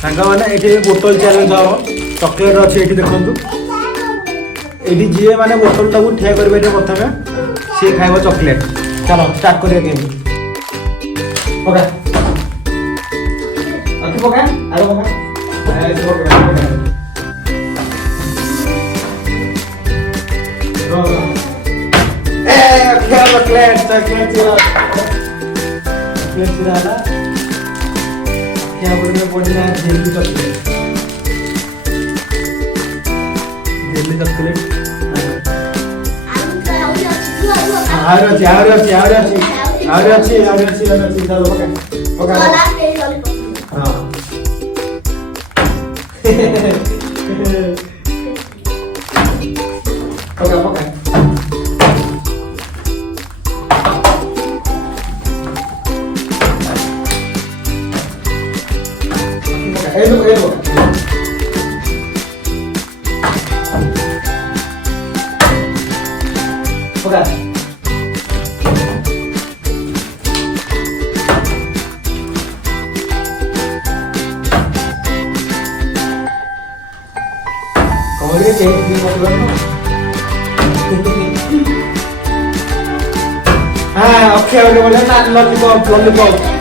सांग मैंने ये बोतल चैलेंज हम चॉकलेट अच्छे ये देखो ये जी मैंने बोतल टाक ठिया करेंगे प्रथम सी खाइब चॉकलेट चलो स्टार्ट करिए गेम पका अखि पका आरो पका चॉकलेट चॉकलेट क्या बोलने पड़ना जेली चॉकलेट जेली चॉकलेट चलो पका हाँ पका पका पका कमरे के हाँ अक्षय वाले बोले ना लॉलीपॉप लॉलीपॉप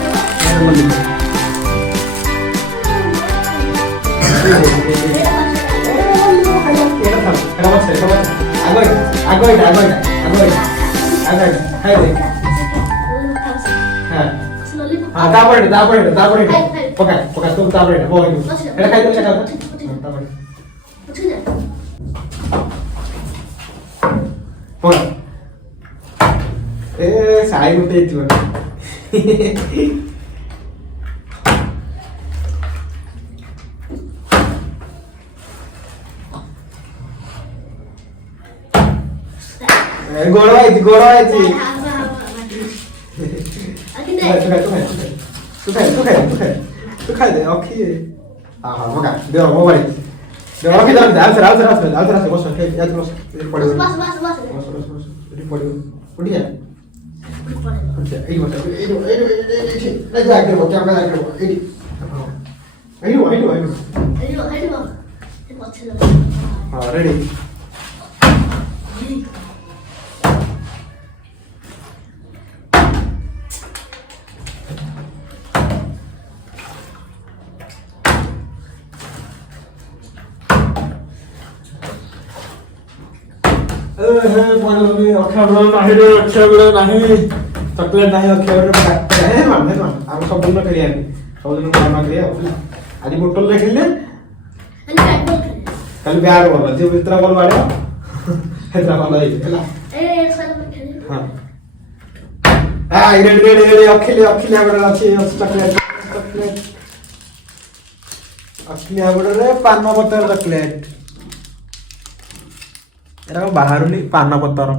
साई गोटे गोड़ आई तू खाए दे ओके हां मगा दे मोबाइल दे ओके दे आंसर बस याद बस पड़े बस पड़े उठ जा अच्छा ए बस ए जाके वो क्या मैं जाके ए हां रेडी चॉकलेट नहीं आम सब दिन खेलिया सब दिन मामा खेलिया आज बोतल ले खेलले कल ब्याग बोल जे इतना बॉल बाड़े हेतरा बॉल आई हला हां आ रेडी अखिले बड़ा अच्छी चॉकलेट अखिले बड़ा पान बटर चॉकलेट एरा बाहर नहीं पान पतर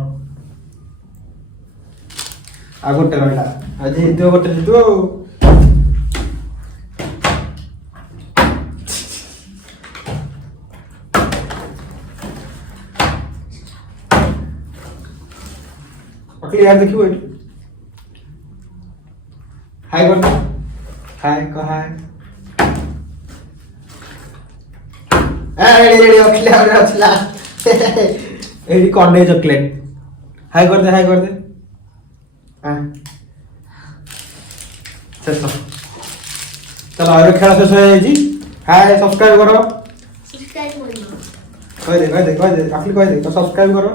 आ गोटे रहा आज हिंदू गोटे हिंदू अखिल यार देखियो हाय कर हाय को हाय रेडी अखिल यार अच्छला एडी कॉर्नर चॉकलेट हाय कर दे हां चलो और खेल शेष हो जाई हाय सब्सक्राइब करो कह दे आखिर कह दे सब्सक्राइब करो